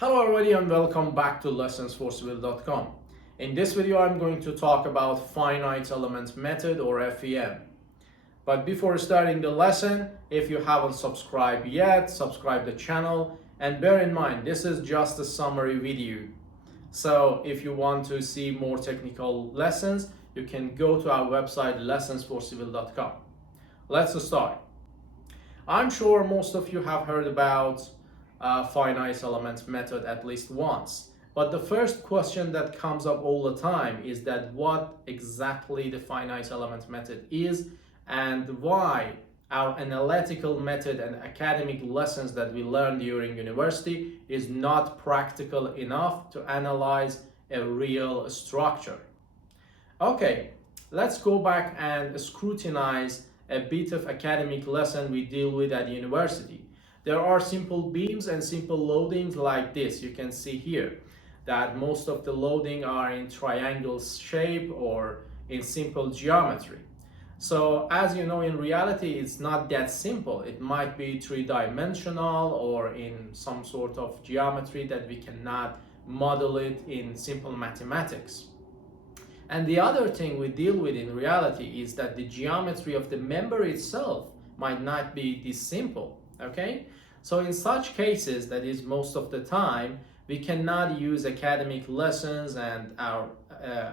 Hello everybody and welcome back to lessonsforcivil.com. In this video I'm going to talk about finite element method or FEM. But before starting the lesson, if you haven't subscribed yet, subscribe the channel and bear in mind this is just a summary video. So if you want to see more technical lessons, you can go to our website lessonsforcivil.com. Let's start. I'm sure most of you have heard about finite element method at least once. But the first question that comes up all the time is that what exactly the finite element method is and why our analytical method and academic lessons that we learned during university is not practical enough to analyze a real structure. Okay, let's go back and scrutinize a bit of academic lesson we deal with at university. There are simple beams and simple loadings like this. You can see here that most of the loading are in triangle shape or in simple geometry. So as you know, in reality, it's not that simple. It might be three-dimensional or in some sort of geometry that we cannot model it in simple mathematics. And the other thing we deal with in reality is that the geometry of the member itself might not be this simple. Okay, so in such cases, that is most of the time, we cannot use academic lessons and our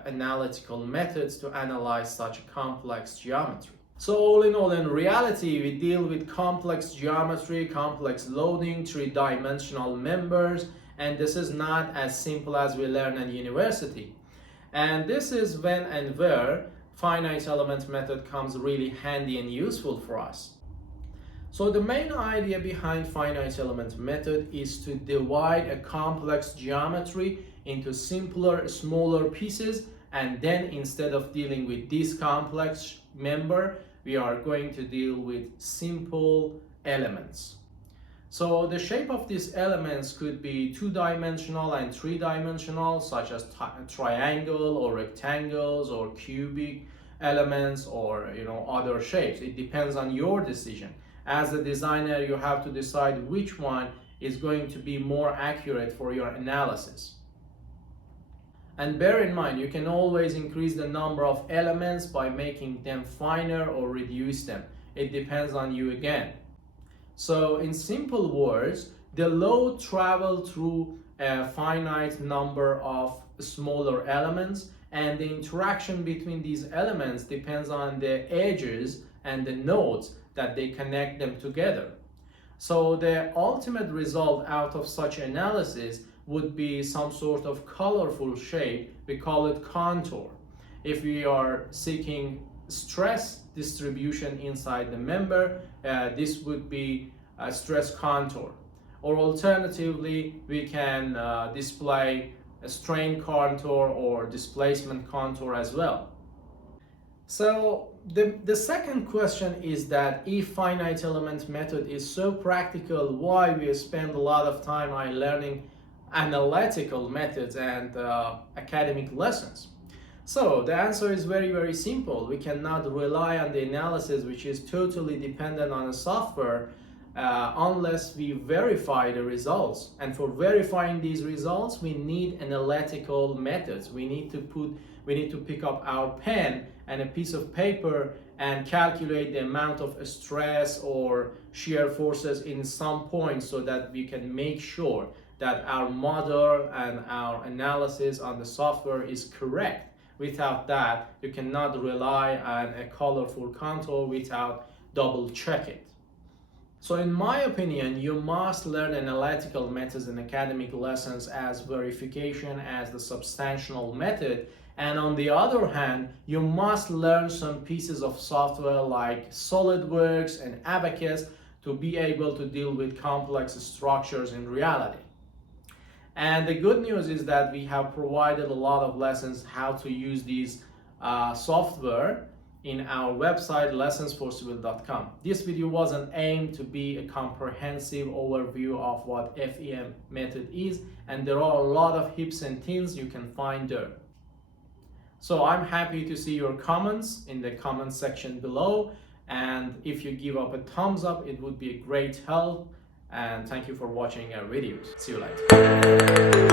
analytical methods to analyze such complex geometry. So all in all, in reality, we deal with complex geometry, complex loading, three-dimensional members, and this is not as simple as we learn at university. And this is when and where finite element method comes really handy and useful for us. So the main idea behind finite element method is to divide a complex geometry into simpler, smaller pieces, and then instead of dealing with this complex member, we are going to deal with simple elements. So the shape of these elements could be two-dimensional and three-dimensional, such as triangle or rectangles or cubic elements or other shapes. It depends on your decision. As a designer, you have to decide which one is going to be more accurate for your analysis. And bear in mind, you can always increase the number of elements by making them finer or reduce them. It depends on you again. So in simple words, the load travels through a finite number of smaller elements, and the interaction between these elements depends on the edges and the nodes that they connect them together. So the ultimate result out of such analysis would be some sort of colorful shape. We call it contour. If we are seeking stress distribution inside the member, this would be a stress contour. Or alternatively, we can display a strain contour or displacement contour as well. So the second question is that if finite element method is so practical, why we spend a lot of time on learning analytical methods and academic lessons? So the answer is very, very simple. We cannot rely on the analysis which is totally dependent on the software unless we verify the results. And for verifying these results, we need analytical methods. We need to pick up our pen and a piece of paper and calculate the amount of stress or shear forces in some point so that we can make sure that our model and our analysis on the software is correct. Without that, you cannot rely on a colorful contour without double check it. So in my opinion, you must learn analytical methods in academic lessons as verification as the substantial method. And on the other hand, you must learn some pieces of software like SolidWorks and Abacus to be able to deal with complex structures in reality. And the good news is that we have provided a lot of lessons how to use these software in our website lessonsforcivil.com. This video wasn't aimed to be a comprehensive overview of what FEM method is, and there are a lot of tips and hints you can find there. So I'm happy to see your comments in the comment section below, and if you give up a thumbs up, it would be a great help and thank you for watching our videos. See you later.